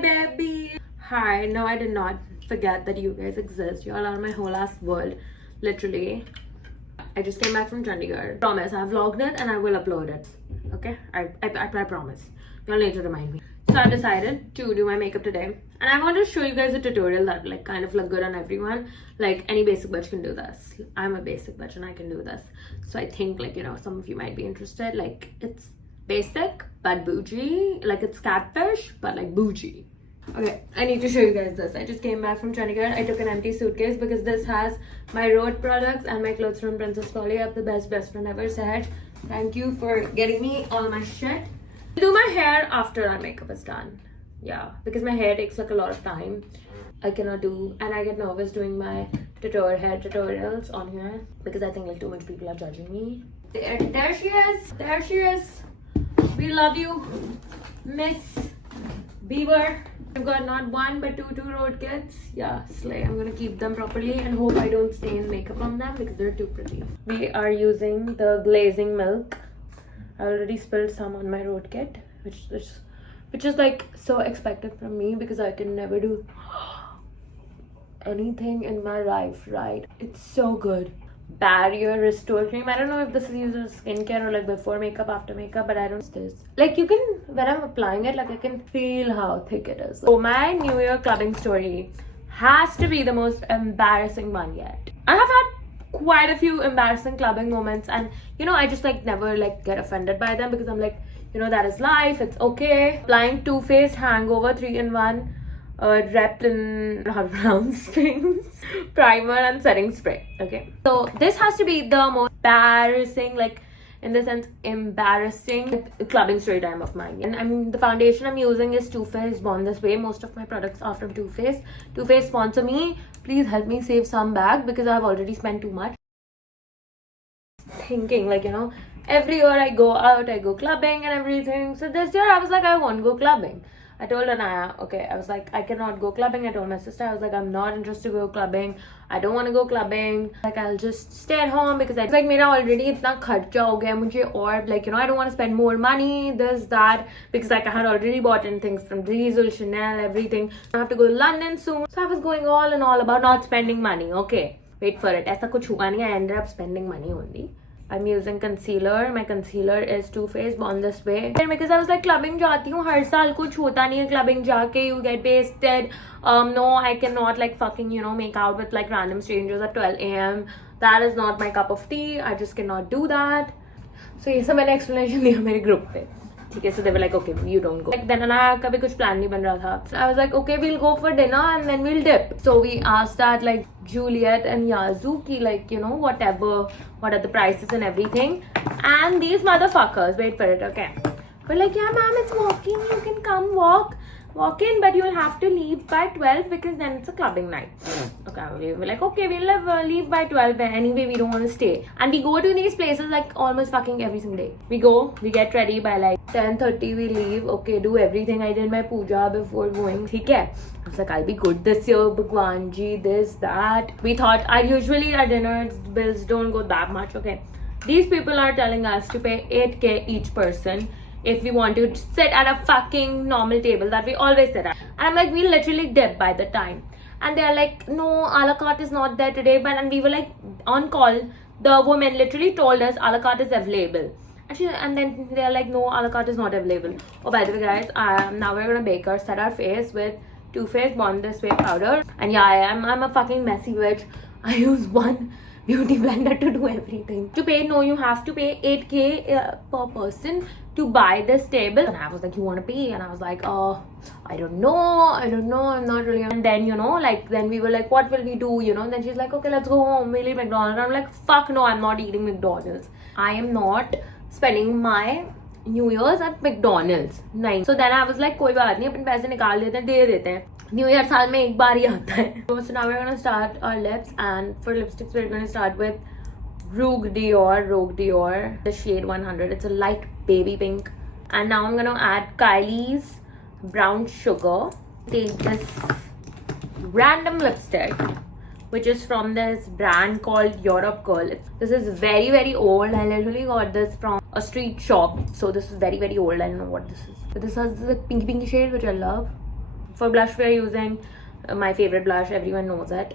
baby. Hi, no, I did not forget that you guys exist. You all are my whole ass world, literally. I just came back from Chandigarh. Promise, I've vlogged it and I will upload it. Okay, I promise. You'll need to remind me. So I decided to do my makeup today, and I want to show you guys a tutorial that like kind of look good on everyone. Like any basic bitch can do this. I'm a basic bitch and I can do this. So I think like, you know, some of you might be interested. Like it's basic but bougie. Like it's catfish but like bougie. Okay, I need to show you guys this. I just came back from Chandigarh. I took an empty suitcase because this has my road products and my clothes from Princess Polly. I have the best friend ever, Sahaj. Thank you for getting me all my shit. I do my hair after our makeup is done. Yeah, because my hair takes like a lot of time. I cannot do, and I get nervous doing my hair tutorials on here because I think like too much people are judging me. There she is. There she is. We love you, Miss Bieber. I've got not one but two road kits. Yeah, slay. I'm gonna keep them properly and hope I don't stain makeup on them because they're too pretty. We are using the glazing milk. I already spilled some on my road kit, which is like so expected from me because I can never do anything in my life right. It's so good. Barrier restore cream. I don't know if this is used as skincare or like before makeup, after makeup, but I don't know this. Like you can, when I'm applying it, like I can feel how thick it is. So my New Year clubbing story has to be the most embarrassing one yet. I have had quite a few embarrassing clubbing moments, and you know, I just like never like get offended by them because I'm like, you know, that is life, it's okay. Applying Too Faced Hangover 3-in-1 Reptin, how to pronounce things, primer and setting spray. Okay, so this has to be the most embarrassing, like in the sense embarrassing clubbing story time of mine. And I mean, the foundation I'm using is Too Faced Born This Way. Most of my products are from Too Faced. Too Faced sponsor me. Please help me save some back because I've already spent too much. Thinking like, you know, every year I go out, I go clubbing and everything. So this year I was like, I won't go clubbing. I told Anaya, okay, I was like, I cannot go clubbing. I told my sister, I was like, I'm not interested to go clubbing. I don't want to go clubbing. Like, I'll just stay at home because I like, mera already itna kharcha ho gaya mujhe, or like, you know, I don't want to spend more money, this, that, because like I had already bought in things from Diesel, Chanel, everything. I have to go to London soon. So I was going all and all about not spending money. Okay, wait for it. Aisa kuch hua nahi. I ended up spending money only. I'm using concealer. My concealer is Too Faced Born This Way. And because I was like, clubbing जाती हूँ हर साल कुछ होता नहीं है clubbing जाके, you get wasted. No, I cannot like fucking, you know, make out with like random strangers at 12 a.m. That is not my cup of tea. I just cannot do that. So ये सब मैंने explanation दिया मेरे group पे. ठीक है, so they were like, okay, you don't go. Like then ना कभी कुछ plan नहीं बन रहा था. So I was like, okay, we'll go for dinner and then we'll dip. So we asked that like Juliet and Yazoo ki, like, you know, whatever, what are the prices and everything. And these motherfuckers, wait for it, okay, we're like, yeah ma'am, it's walking, you can come walk in, but you'll have to leave by 12 because then it's a clubbing night. Okay, we're like, okay, we'll leave by 12 anyway, we don't want to stay. And we go to these places like almost fucking every single day. We go, we get ready by like 10:30, we leave. Okay, do everything. I did my puja before going. Okay, I was like, I'll be good this year, Bhagwan ji, this, that. We thought, usually our dinner bills don't go that much. Okay, these people are telling us to pay 8K each person if we want to sit at a fucking normal table that we always sit at. And I'm like, we literally dip by the time. And they're like, no, a la carte is not there today. And we were like on call. The woman literally told us a la carte is available. And then they're like, no, a la carte is not available. Oh, by the way, guys, now we're gonna bake or set our face with Too Faced Born This Way powder. And yeah, I'm a fucking messy bitch. I use one beauty blender to do everything. To pay, no, you have to pay 8K per person to buy this table. And I was like, you want to pay? And I was like, I don't know, I'm not really. And then, you know, like, then we were like, what will we do? You know, and then she's like, okay, let's go home, we'll eat McDonald's. And I'm like, fuck no, I'm not eating McDonald's. I am not spending my New Year's at McDonald's. Nice. So then I was like, कोई बात नहीं, अपन पैसे निकाल देते हैं, दे देते हैं. New Year साल में एक बार ही आता है. So now we're gonna start our lips, and for lipsticks we're gonna start with Rogue Dior, the shade 100. It's a light baby pink. And now I'm gonna add Kylie's Brown Sugar. Take this random lipstick, which is from this brand called Europe Girl. This is very old. I literally got this from a street shop. So this is very old. I don't know what this is. But this has the pinky shade, which I love. For blush, we are using my favorite blush. Everyone knows it.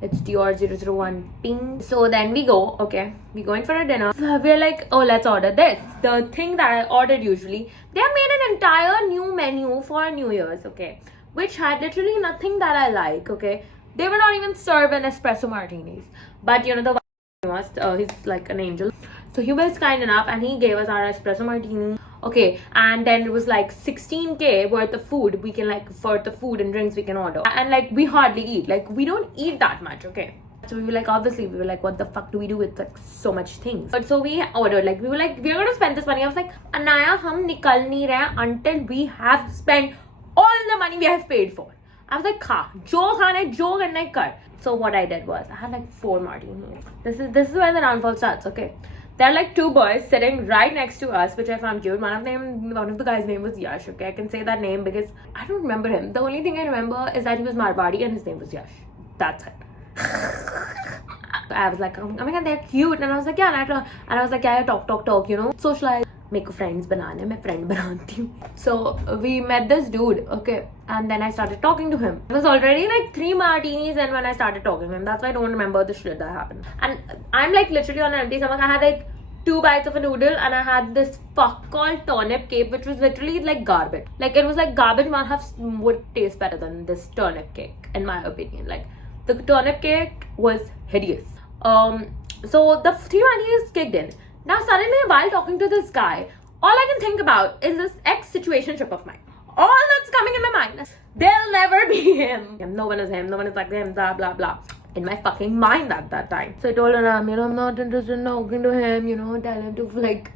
It's Dior 001 Pink. So then we go, okay, we go in for a dinner. We're like, oh, let's order this. The thing that I ordered usually, they have made an entire new menu for New Year's, okay, which had literally nothing that I like, okay. They were not even serving espresso martinis. But you know, the he's like an angel. So he was kind enough and he gave us our espresso martini. Okay, and then it was like 16k worth of food we can like, for the food and drinks we can order. And like we hardly eat, like we don't eat that much, okay. So we were like, obviously we were like, what the fuck do we do with like so much things? But so we ordered, like we were like, we're gonna spend this money. I was like, Anaya, hum nikal nahi rahe until we have spent all the money we have paid for. I was like, kha, jo khana, jo karna kar. So what I did was, I had like 4 martinis. This is where the downfall starts, okay. There are like 2 boys sitting right next to us, which I found cute. One of the guys' name was Yash, okay. I can say that name because I don't remember him. The only thing I remember is that he was Marwadi and his name was Yash. That's it. I was like, oh my god, they're cute. And I was like, yeah, and I was like, yeah, talk, you know, socialize. Make friends banane, मैं friend बनाती हूँ. So we met this dude, okay, and then I started talking to him. It was already like 3 martinis, and when I started talking to him, that's why I don't remember the shit that happened. And I'm like literally on an empty stomach. I had like 2 bites of a noodle, and I had this fuck called turnip cake, which was literally like garbage. Like it was like garbage would taste better than this turnip cake, in my opinion. Like the turnip cake was hideous. So the 3 martinis kicked in. Now suddenly, while talking to this guy, all I can think about is this ex-situationship of mine. All that's coming in my mind is, they'll never be him. No one is him, no one is like him, blah, blah, blah. In my fucking mind at that time. So I told her, you know, I'm not interested in talking to him, you know, tell him to like,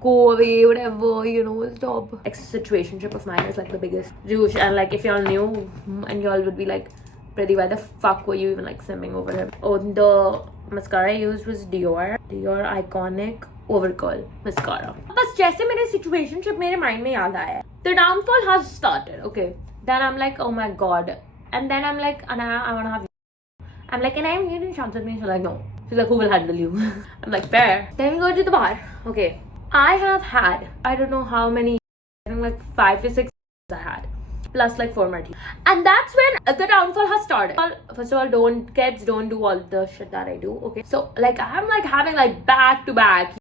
go away, whatever, you know, stop. Ex-situationship of mine is like the biggest douche. And like, if y'all knew, and y'all would be like, Pridhi, why the fuck were you even like simming over him? Oh, the mascara I used was Dior Iconic Overcurl mascara. But जैसे मेरे situationship मेरे mind में याद आया, the downfall has started, okay. Then I'm like, oh my god. And then I'm like, Anna, I wanna have you. I'm like, and I'm getting shots at me. She's like, no. She's like, who will handle you? I'm like, fair. Then we go to the bar. Okay. I have had, I don't know how many, I think like 5 to 6 I had. Plus like 4 martinis. And that's when the downfall has started. First of all, kids don't do all the shit that I do, okay. So like I'm like having like back to back,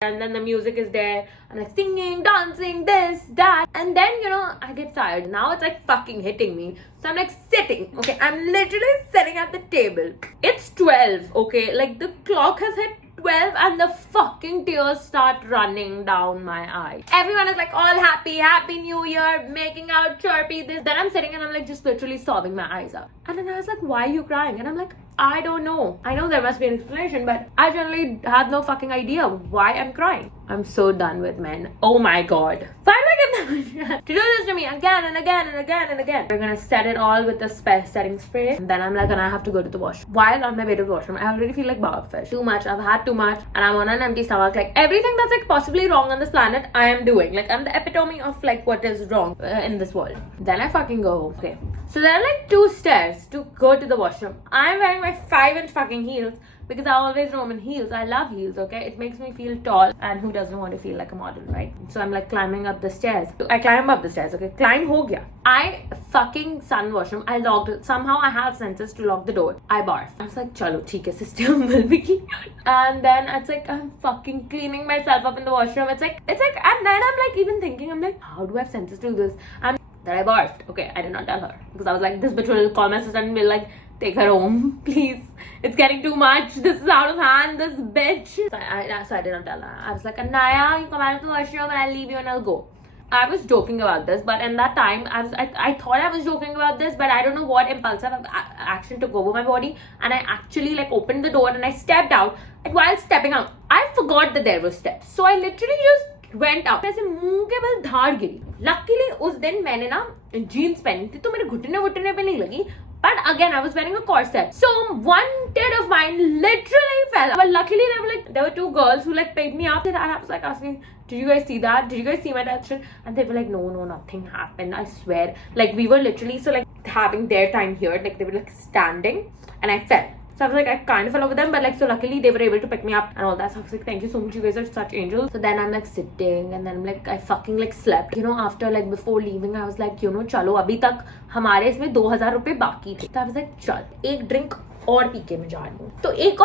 and then the music is there. I'm like singing, dancing, this, that, and then you know I get tired. Now it's like fucking hitting me. So I'm like sitting, okay. I'm literally sitting at the table. It's 12, okay. Like the clock has hit 12 and the fucking tears start running down my eyes. Everyone is like all happy new year, making out chirpy this. Then I'm sitting and I'm like just literally sobbing my eyes out. And then I was like, why are you crying? And I'm like, I don't know. I know there must be an explanation, but I generally have no fucking idea why I'm crying. I'm so done with men. Oh my god. Why do I get them to do this to me again and again and again and again? We're gonna set it all with the setting spray. And then I'm like, and I have to go to the washroom. While on my way to the washroom, I already feel like barfish. Too much. I've had too much. And I'm on an empty stomach. Like everything that's like possibly wrong on this planet, I am doing. Like I'm the epitome of like what is wrong in this world. Then I fucking go home. Okay. So there are like 2 stairs to go to the washroom. I'm wearing my 5-inch fucking heels because I always roam in heels. I love heels, okay? It makes me feel tall, and who doesn't want to feel like a model, right? So I'm like climbing up the stairs. I climb up the stairs, okay? Climb ho gaya. I fucking sun washroom. I locked it. Somehow I have senses to lock the door. I barf. I was like, chalo, theek hai, system will be clean. And then it's like, I'm fucking cleaning myself up in the washroom. It's like, and then I'm like even thinking, I'm like, how do I have senses to do this? And that I barfed. Okay, I did not tell her because I was like, this bitch will call my sister and be like, take her home, please. It's getting too much. This is out of hand, this bitch. So I did not tell her. I was like, Anaya, you come out of the washroom and I'll leave you and I'll go. I was joking about this, but in that time, I thought I was joking about this, but I don't know what impulsive action took over my body. And I actually like opened the door and I stepped out. And while stepping out, I forgot that there were steps. So I literally just went up. ऐसे मुंह के बल धार गिरी. Luckily उस दिन मैंने ना jeans पहनी थी तो मेरे घुटने पे नहीं लगी. But again, I was wearing a corset. So one tit of mine literally fell. But luckily, there were 2 girls who like picked me up, and I was like asking, did you guys see that? Did you guys see my reaction? And they were like, no, nothing happened. I swear. Like we were literally so like having their time here. Like they were like standing, and I fell. So I was like, I kind of fell over them, but like, so luckily they were able to pick me up and all that. So I was like, thank you so much, you guys are such angels. So then I'm like sitting, and then I'm like, I fucking like slept. You know, after like before leaving, I was like, you know, chalo, abhi tak हमारे इसमें 2000 रुपए बाकी थे. So I was like, चल एक drink और P के मैं जा रही हूँ. तो एक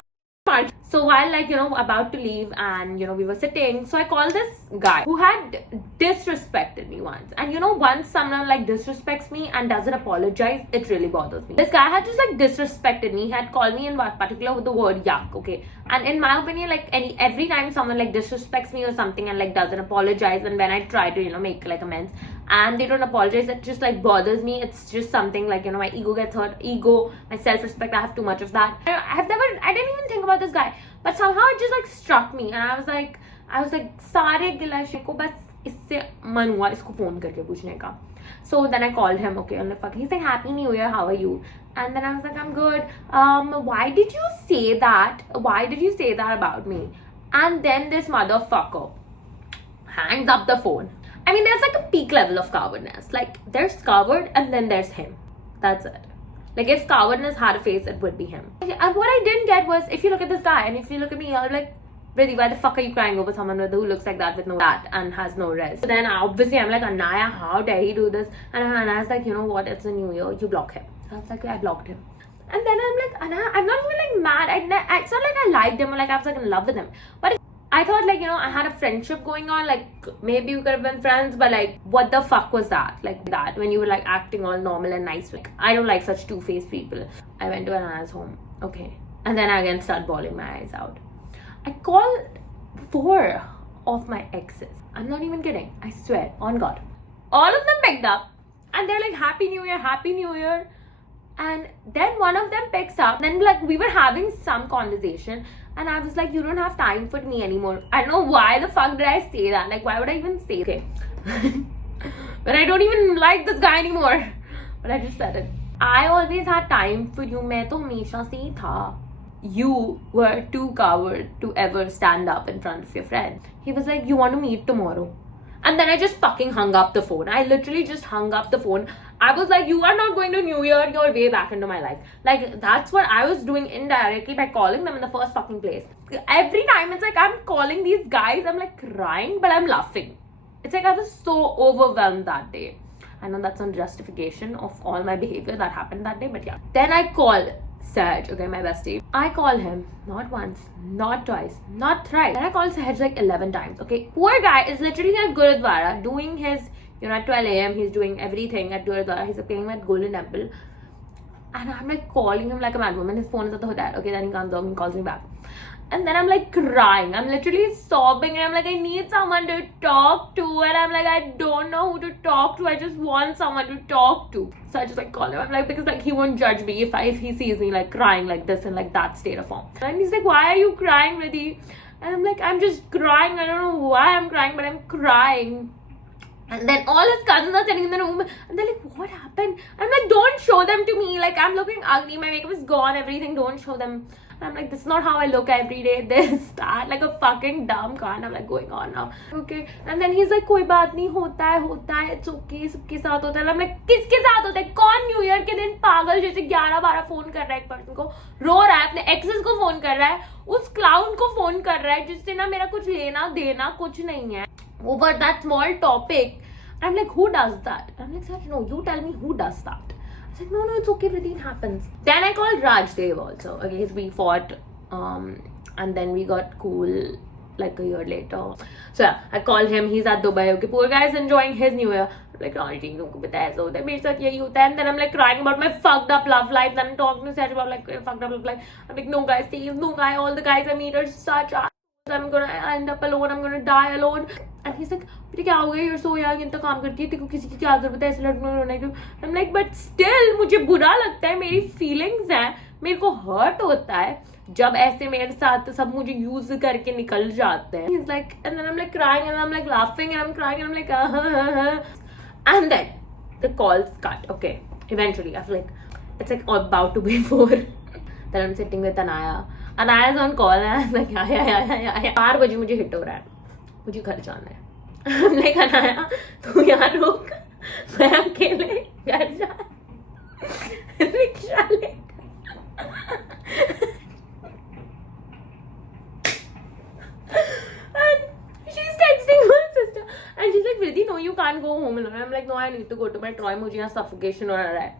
So while like, you know, about to leave and, you know, we were sitting, so I called this guy who had disrespected me once. And you know, once someone like disrespects me and doesn't apologize, it really bothers me. This guy had just like disrespected me. He had called me in particular with the word yuck, okay? And in my opinion, like every time someone like disrespects me or something and like doesn't apologize, and when I try to, you know, make like amends and they don't apologize, it just like bothers me. It's just something like, you know, my ego gets hurt. My self-respect, I have too much of that. I didn't even think about this guy, but somehow it just like struck me, and I was like सारे गिलाशे को बस इससे मन हुआ इसको phone करके पूछने का. So then I called him, okay, on the fuck. He's like, Happy New Year, how are you? And then I was like, I'm good. Why did you say that? Why did you say that about me? And then this motherfucker hangs up the phone. I mean, there's like a peak level of cowardness. Like, there's coward and then there's him. That's it. Like, if cowardness had a face, it would be him. And what I didn't get was, if you look at this guy and if you look at me, you're like, Riddhi, why the fuck are you crying over someone who looks like that with no that and has no rest? So then obviously I'm like, Anaya, how dare he do this? And Anaya's like, you know what, it's a new year, you block him. I was like, I blocked him. And then I'm like, Anaya, I'm not even like mad. It's not like I liked him or like I was like in love with him. But I thought like, you know, I had a friendship going on. Like maybe we could have been friends, but like, what the fuck was that? Like that when you were like acting all normal and nice. Like, I don't like such two-faced people. I went to Anaya's home. Okay. And then I again started bawling my eyes out. I called 4 of my exes. I'm not even kidding. I swear, on God. All of them picked up and they're like, Happy New Year, Happy New Year. And then one of them picks up. Then like we were having some conversation and I was like, you don't have time for me anymore. I don't know why the fuck did I say that. Like, why would I even say okay? But I don't even like this guy anymore. But I just said it. I always had time for you. मैं तो हमेशा से ही था. You were too coward to ever stand up in front of your friend. He was like, you want to meet tomorrow? And then I just fucking hung up the phone. I literally just hung up the phone. I was like, you are not going to New Year your way back into my life. Like, that's what I was doing indirectly by calling them in the first fucking place. Every time it's like I'm calling these guys, I'm like crying, but I'm laughing. It's like I was so overwhelmed that day. I know that's not justification of all my behavior that happened that day, but yeah. Then I called Sahaj, okay, my bestie. I call him not once, not twice, not thrice. Then I called Sahaj like 11 times, okay? Poor guy is literally at Gurudwara doing his, you know, at 12 a.m. he's doing everything at Gurudwara. He's appearing at Golden Temple. And I'm like calling him like a mad woman. His phone is at the hotel. Okay, then he comes home, he calls me back. And then I'm like crying. I'm literally sobbing. And I'm like, I need someone to talk to. And I'm like, I don't know who to talk to. I just want someone to talk to. So I just like call him. I'm like, because like he won't judge me if he sees me like crying like this in like that state of form. And he's like, why are you crying, Riddhi? And I'm like, I'm just crying. I don't know why I'm crying, but I'm crying. And then all his cousins are sitting in the room and they're like, what happened? I'm like, don't show them to me. Like, I'm looking ugly. My makeup is gone. Everything. Don't show them. And I'm like, this is not how I look every day. This, that. Like a fucking dumb cunt. I'm like, going on now. Okay. And then he's like, koi baat nahi, hota hai. It's okay. Sabke saath hota hai. And I'm like, kiske saath hota hai? Kaun New Year ke din pagal jaise 11-12 phone kar raha hai ek person ko. रो रहा है अपने access को phone कर रहा है उस clown को phone कर रहा है जिससे ना मेरा कुछ लेना देना कुछ नहीं है over that small topic. I'm like, who does that? I'm like, Saj, no, you tell me who does that. I said, no, it's okay, everything happens. Then I called Rajdev also. Okay, we fought and then we got cool like a year later. So yeah, I called him. He's at Dubai. Okay, poor guy is enjoying his New Year. I'm like, Rajdev, तुमको पता है ऐसा होता है मेरे साथ यही होता है. And then I'm like crying about my fucked up love life. Then I'm talking to Saj about like fucked up love life. I'm like, no guys, please, no guy. All the guys I meet are such I'm gonna end up alone. I'm gonna die alone. And he's like, "But क्या हो गया? You're so young. इतना काम करती है. तेरे को किसी की क्या जरूरत है ऐसे लड़कों को रोने की?" I'm like, but still मुझे बुरा लगता है. मेरी feelings हैं. मेरे को hurt होता है जब ऐसे मेरे साथ सब मुझे use करके निकल जाते हैं. He's like, and then I'm like crying and I'm like laughing and I'm crying and I'm like, and then the calls cut. Okay, eventually I feel like it's like about to be 4. Then I'm sitting with Anaya. Anaya's on call and I was like, yeah. 4 बजे मुझे hit हो रहा है. मुझे घर जाना है. I'm like, Anaya, तू यहाँ रुक. मैं अकेले घर जा. रिक्शा लेकर. you can't go home alone. I'm like, no, I need to go to my Troy. मुझे यहाँ suffocation हो रहा है.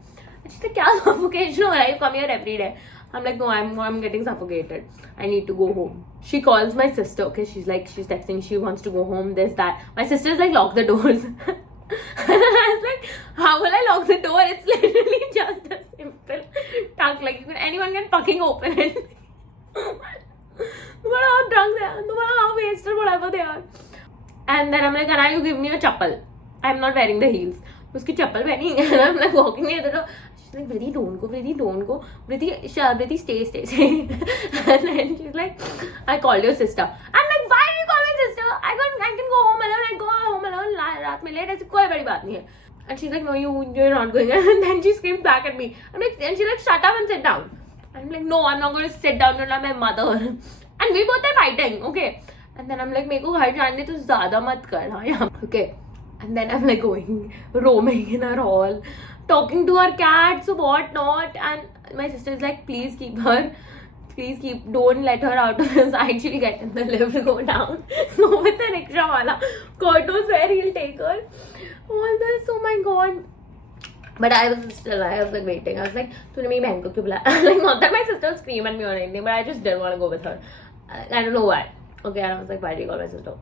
And she's like, क्या suffocation हो रहा है? You come here every day. I'm like, no, I'm getting suffocated. I need to go home. She calls my sister. Okay, she's texting. She wants to go home. This, that. My sister's like, lock the doors. And I was like, how will I lock the door? It's literally just a simple tuck. Like, anyone can fucking open it. No matter how drunk they are, no matter how wasted, whatever they are. And then I'm like, can you give me a chappal? I'm not wearing the heels. उसकी चप्पल पहनी है. And I'm like walking near the door. She's like, Vriddhi, don't go. Vriddhi, don't go. Vriddhi, stay. And then she's like, I called your sister. I'm like, why do you call my sister? I can go home alone. I go home alone. रात में late ऐसी कोई बड़ी बात नहीं है. And she's like, no, you're not going. And then she screamed back at me. I'm like, and she's like, shut up and sit down. I'm like, no, I'm not going to sit down. You're not my mother. And we both are fighting. Okay. And then I'm like, मेरे को घर जाने तो ज़्यादा मत कर हाँ यहाँ. Okay. And then I'm like going, roaming in her hall, talking to her cats, what not. And my sister is like, please keep her. Don't let her out of the side. She'll get in the lift, go down. Go with the rickshaw wala. God knows where he'll take her. All this, oh my god. But I was like waiting. I was like, तूने मेरी बहन को क्यों बुलाया? Like, not that my sister would scream at me or anything, but I just didn't want to go with her. I don't know why. Okay, and I was like, why do you call my sister?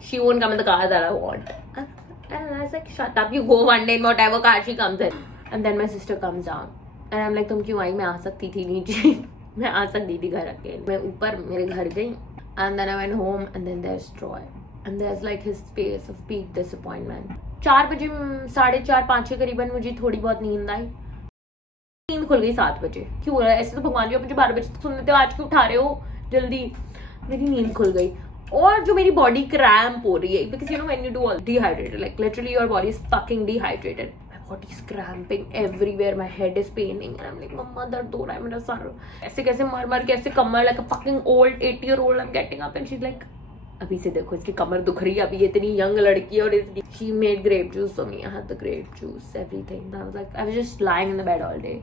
She won't come in the car that I want. And I was like, shut up, you go one day in whatever car she comes in. And then my sister comes down. And I'm like, तुम क्यों आई? मैं आ सकती थी नीचे. मैं आ सकती थी घर अकेले. मैं ऊपर मेरे घर गई. And then I went home and then there's Troy. And there's like his face of peak disappointment. 4 बजे 4:30 5 के करीबन मुझे थोड़ी बहुत नींद आई. नींद खुल गई 7 बजे. क्यों हो रहा है ऐसे? तो भगवान जी आप मुझे 12 बजे तक सुन लेते हो, आज क्यों उठा रहे हो जल्दी? मेरी नींद खुल गई. और जो मेरी बॉडी क्रैम्प हो रही है, because you know when you do all dehydrated, like literally your body is fucking dehydrated. My body is cramping everywhere, my head is paining and I'm like, मम्मा दर्द हो रहा है मेरा सर. ऐसे कैसे मर के ऐसे कमर, like a fucking old 80-year-old I'm getting up and she's like, अभी से देखो इसकी कमर दुख रही है, अभी ये इतनी यंग लड़की है और इसकी. She made grape juice for me. I had the grape juice, everything. I was just lying in the bed all day,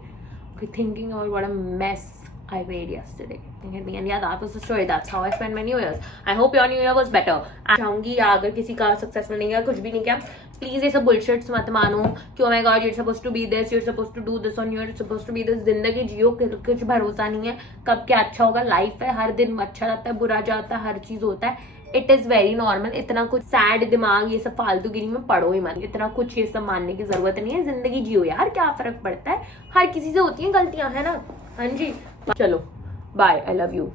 okay, thinking about what a mess I made yesterday. And yeah, that was the story. That's how I spent my New Year's. I hope your New Year was better. चाहूँगी या अगर किसी का successful नहीं है, कुछ भी नहीं किया, please ये सब bullshits मत मानो कि oh my god you're supposed to be this, you're supposed to do this on New Year, you're supposed to be this. जिंदगी जियो, कुछ भरोसा नहीं है कब क्या अच्छा होगा. लाइफ है, हर दिन अच्छा रहता है, बुरा जाता है, हर चीज होता है. It is very normal. इतना कुछ सैड दिमाग ये सब फालतूगिरी में पढ़ो ही मत. इतना कुछ ये सब मानने की जरूरत नहीं है. जिंदगी जियो यार, क्या फर्क पड़ता है? हर किसी से होती है गलतियां, है ना? हाँ जी, चलो बाय. I love you.